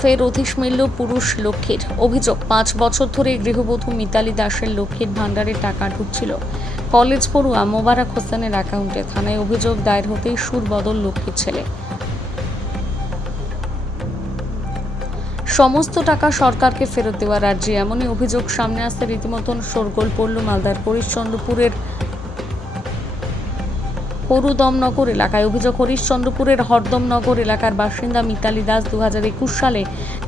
ফের অধিশ মিলল পুরুষ লক্ষ্মীর। অভিযোগ, 5 বছর ধরে গৃহবধূ মিতালি দাসের লক্ষ্মীর ভাণ্ডারে টাকা ঢুকছিল কলেজ পড়ুয়া মোবারক হোসেনের অ্যাকাউন্টে। থানায় অভিযোগ দায়ের হতেই সুর বদল লক্ষ্মীর ছেলে। সমস্ত টাকা সরকারকে ফেরত দেওয়া রাজ্যে, এমনই অভিযোগ সামনে আসতে রীতিমতন শোরগোল পড়ল মালদার হরিশ্চন্দ্রপুরের হরুদমনগর এলাকায়। অভিযোগ, হরিশ্চন্দ্রপুরের হরদমনগর এলাকার বাসিন্দা মিতালি দাস 2021 সালে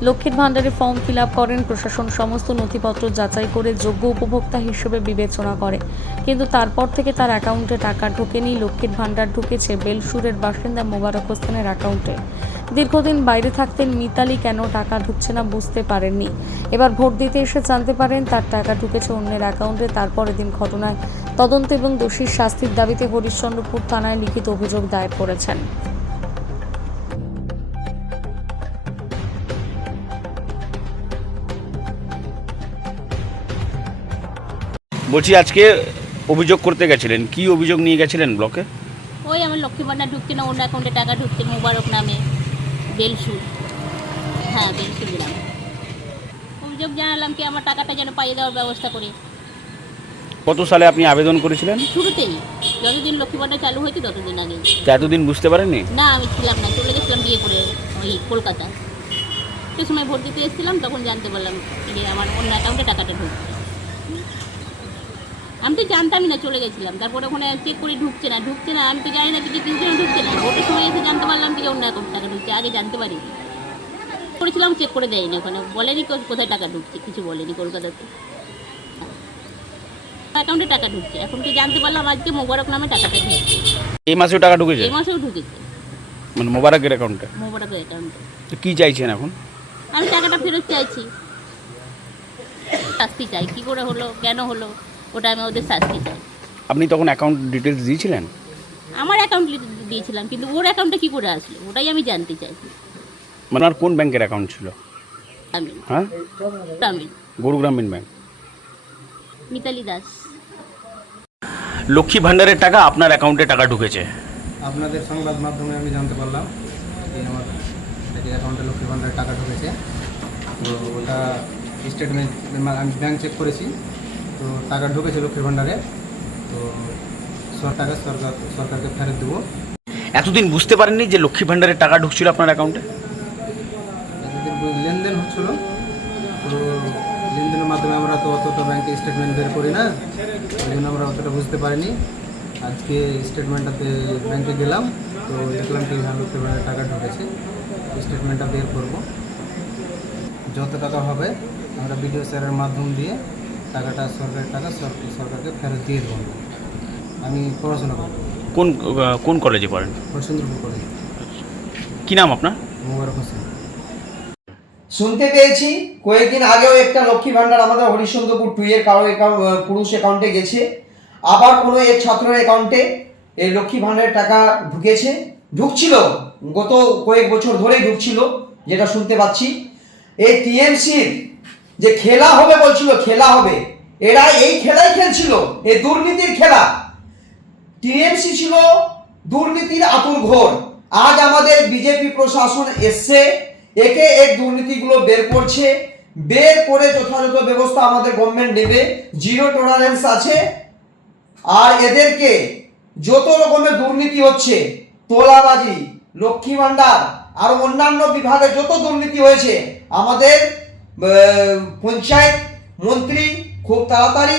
লক্ষ্মীর ভাণ্ডারে ফর্ম ফিল আপ করেন। প্রশাসন সমস্ত নথিপত্র যাচাই করে যোগ্য উপভোক্তা হিসেবে বিবেচনা করে, কিন্তু তারপর থেকে তার অ্যাকাউন্টে টাকা ঢোকেনি। লক্ষ্মীর ভাণ্ডার ঢুকেছে বেলসুরের বাসিন্দা মোবারক হোসেনের অ্যাকাউন্টে। দীর্ঘদিন বাইরে থাকতেন মিতালি, কেন টাকা ঢুকছে না বুঝতে পারেননি। এবার ভোট দিতে এসে জানতে পারেন তার টাকা ঢুকেছে অন্যের অ্যাকাউন্টে। তারপর এদিন ঘটনায় তদন্ত এবং দোষীর শাস্তির দাবিতে হরিশ্চন্দ্রপুর থানায় লিখিত অভিযোগ দায়ের করেছেন। বলছি, আজকে অভিযোগ করতে গেছিলেন, কি অভিযোগ নিয়ে গেছিলেন ব্লকে? ওই আমার লক্ষ্মী ভাণ্ডার ঢুকছে না, অন্য অ্যাকাউন্টে টাকা ঢুকছে মোবারক নামে, বেলসুর। হ্যাঁ, বেলসুর গ্রামে। অভিযোগ জানালাম কি আমার টাকাটা যেন পাইয়ে দেওয়ার ব্যবস্থা করে। কত সালে আপনি আবেদন করেছিলেন? শুরুতেই, যতদিন লক্ষ্মী ভাণ্ডার চালু হয়েছে ততদিন আগে। তা এতদিন বুঝতে পারেননি? না, আমি ছিলাম না, চলে গেছিলাম বিয়ে করে ওই কলকাতায়। সে সময় ভোট দিতে এসেছিলাম, তখন জানতে পারলাম যে আমার অন্য অ্যাকাউন্টে টাকাটা ঢুকছে। আমি তো জানতামই না, চলে গেছিলাম। তারপরে ওখানে চেক করে ঢুকছে না, আমি তো জানি না কি কিছু ঢুকছে না। ভোটের সময় এসে জানতে পারলাম যে অন্য অ্যাকাউন্টে টাকা ঢুকছে, আগে জানতে পারিনি। করেছিলাম, চেক করে দেয়নি, ওখানে বলেনি কোথায় টাকা ঢুকছে, কিছু বলেনি কলকাতাতে। অ্যাকাউন্টে টাকা ঢুকছে, এখন তো জানতে পারলাম আজকে মোবারক নামে টাকাটা ঢুকছে। এই মাসেও টাকা ঢুকেছে? এই মাসেও ঢুকেছে, মানে মোবারকের অ্যাকাউন্টে? মোবারকের অ্যাকাউন্টে। তো কি চাইছেন এখন? আমি টাকাটা ফেরত চাইছি, শাস্তি চাই। কী করে হলো, কেন হলো, ওটা আমি ওদের শাস্তি চাই। আপনি তখন অ্যাকাউন্ট ডিটেলস দিয়েছিলেন? আমার অ্যাকাউন্ট দিয়েছিলাম, কিন্তু ওর অ্যাকাউন্টে কী করে আসলো ওটাই আমি জানতে চাই। মানে আর কোন ব্যাংকের অ্যাকাউন্ট ছিল? আমি হ্যাঁ, গরু গ্রামীণ ব্যাংক। মিতালি দাস। লক্ষ্মী ভাণ্ডারের টাকা আপনার অ্যাকাউন্টে টাকা ঢুকেছে। আপনাদের সংবাদ মাধ্যমে আমি জানতে পারলাম যে আমার অ্যাকাউন্টে লক্ষ্মী ভাণ্ডারের টাকা ঢুকেছে। তো ওটা স্টেটমেন্ট আমি ব্যাংক চেক করেছি, তো টাকা ঢুকেছে লক্ষ্মী ভাণ্ডারে। তো সরকারকে ফেরত দেবো। এতদিন বুঝতে পারেননি যে লক্ষ্মী ভাণ্ডারের টাকা ঢুকছিল আপনার অ্যাকাউন্টে? এতদিন লেনদেন হচ্ছিল, তো লেনদেনের মাধ্যমে আমরা তো অতটা ব্যাংকে স্টেটমেন্ট বের করি না, ওই জন্য আমরা অতটা বুঝতে পারিনি। আজকে স্টেটমেন্টটাতে ব্যাংকে গেলাম, তো দেখলাম কি হ্যাঁ লক্ষ্মী ভাণ্ডারের টাকা ঢুকেছে। স্টেটমেন্টটা বের করব, যত টাকা হবে আমরা বিডিও স্যারের মাধ্যম দিয়ে টাকাটা সরকারের টাকা সরকারকে ফেরত দিয়ে দেবো। আমি পড়াশোনা করব। কোন কলেজে পড়েন? হরিশ্চন্দ্রপুর কলেজ। কি নাম আপনার? মোবারক হোসেন। শুনতে পেয়েছি কয়েকদিন আগেও একটা লক্ষ্মী ভাণ্ডার আমাদের হরিশ্চন্দ্রপুর 2 এর কারো পুরুষ অ্যাকাউন্টে গেছে, আবার কোনো এক ছাত্রের অ্যাকাউন্টে এই লক্ষ্মী ভাণ্ডারের টাকা ঢুকছিল গত কয়েক বছর ধরেই ঢুকছিল, যেটা শুনতে পাচ্ছি। এই টিএমসির যে খেলা হবে বলছিল, খেলা হবে, এরা এই খেলাই খেলছিল, এই দুর্নীতির খেলা। টিএমসি ছিল দুর্নীতির আতুরঘর। আজ আমাদের বিজেপি প্রশাসন এসছে, একে এক দুর্নীতিগুলো বের করছে, বের করে যথাযথ ব্যবস্থা আমাদের গভর্নমেন্ট নেবে, জিরো টলারেন্স আছে। আর এদেরকে যত রকমের দুর্নীতি হচ্ছে, তোলাবাজি, লক্ষ্মী ভাণ্ডার আর অন্যান্য বিভাগে যত দুর্নীতি হয়েছে, আমাদের পঞ্চায়েত মন্ত্রী খুব তাড়াতাড়ি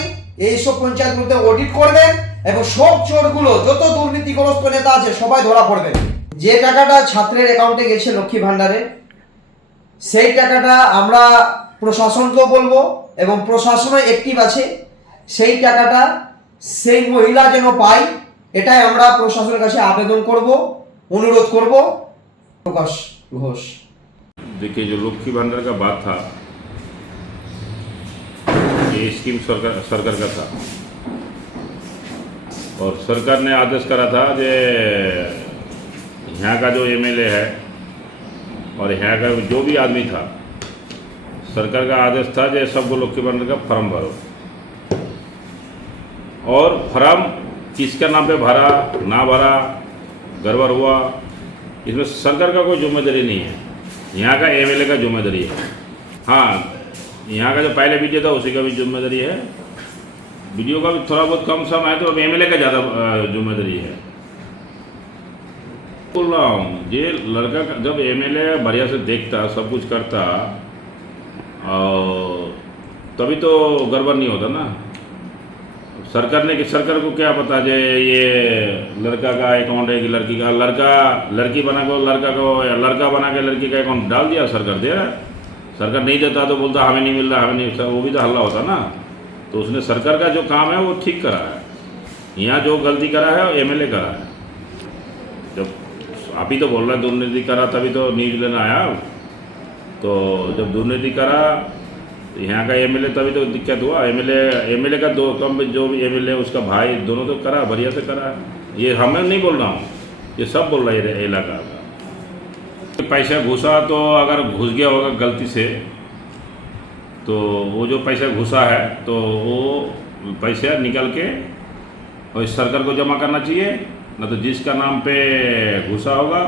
এইসব পঞ্চায়েতগুলোতে অডিট করবেন এবং সব চোরগুলো, যত দুর্নীতিগ্রস্ত নেতা আছে সবাই ধরা পড়বে। যে টাকাটা ছাত্রের অ্যাকাউন্টে গেছে লক্ষ্মী ভাণ্ডারে, সেই টাকাটা আমরা প্রশাসনকেও বলবো এবং প্রশাসনও অ্যাক্টিভ আছে, সেই টাকাটা সেই মহিলা যেন পায়, এটাই আমরা প্রশাসনের কাছে আবেদন করব, অনুরোধ করব। প্রকাশ ঘোষ। देखिए, जो लक्ष्मी भांडार का बात था, ये स्कीम सरकार का था और सरकार ने आदेश करा था कि यहाँ का जो एमएलए है और यहाँ का जो भी आदमी था, सरकार का आदेश था कि सबको लक्ष्मी भांडार का फॉर्म भरो। और फॉर्म किसका नाम पे भरा ना भरा, गड़बड़ हुआ, इसमें सरकार का कोई जिम्मेदारी नहीं है। यहाँ का एमएलए का जिम्मेदारी है। हाँ, यहाँ का जो पहले वीडियो था उसी का भी जिम्मेदारी है। वीडियो का भी थोड़ा बहुत कम सम है तो अब एमएलए का ज़्यादा जिम्मेदारी है। बोल रहा हूँ ये लड़का जब एमएलए बढ़िया से देखता, सब कुछ करता, और तभी तो गड़बड़ नहीं होता ना। सरकार को क्या पता जे ये लड़का का अकाउंट है कि लड़की का। लड़की बना के लड़की का अकाउंट डाल दिया, सरकार दे रहा है। सरकार नहीं देता तो बोलता हमें नहीं मिल रहा, हमें नहीं, वो भी तो हल्ला होता ना। तो उसने सरकार का जो काम है वो ठीक करा है। यहाँ जो गलती करा है वो एमएलए करा है। जब आप ही तो बोल रहे हैं दुर्नीति करा, तभी तो न्यूज लेना आया। तो जब दुर्नीति करा यहाँ का एमएलए, तभी तो दिक्कत हुआ। एमएलए का दो कम जो भी एमएलए उसका भाई दोनों तो करा, बढ़िया से करा। ये हमें नहीं बोल रहा हूँ, ये सब बोल रहा है इलाका का। पैसा घुसा तो अगर घुस गया होगा गलती से, तो वो जो पैसा घुसा है तो वो पैसा निकल के और सरकार को जमा करना चाहिए, ना तो जिसका नाम पे घुसा होगा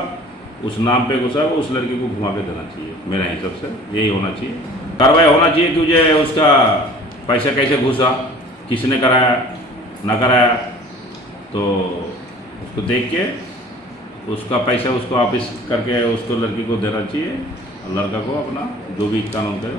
उस नाम पे घुसा होगा उस लड़के को घुमा के देना चाहिए। मेरे हिसाब से यही होना चाहिए, कार्रवाई होना चाहिए कि मुझे उसका पैसा कैसे घुसा, किसने कराया ना कराया, तो उसको देख के उसका पैसा उसको वापस करके उसको लड़की को देना चाहिए, और लड़का को अपना जो भी कानून करे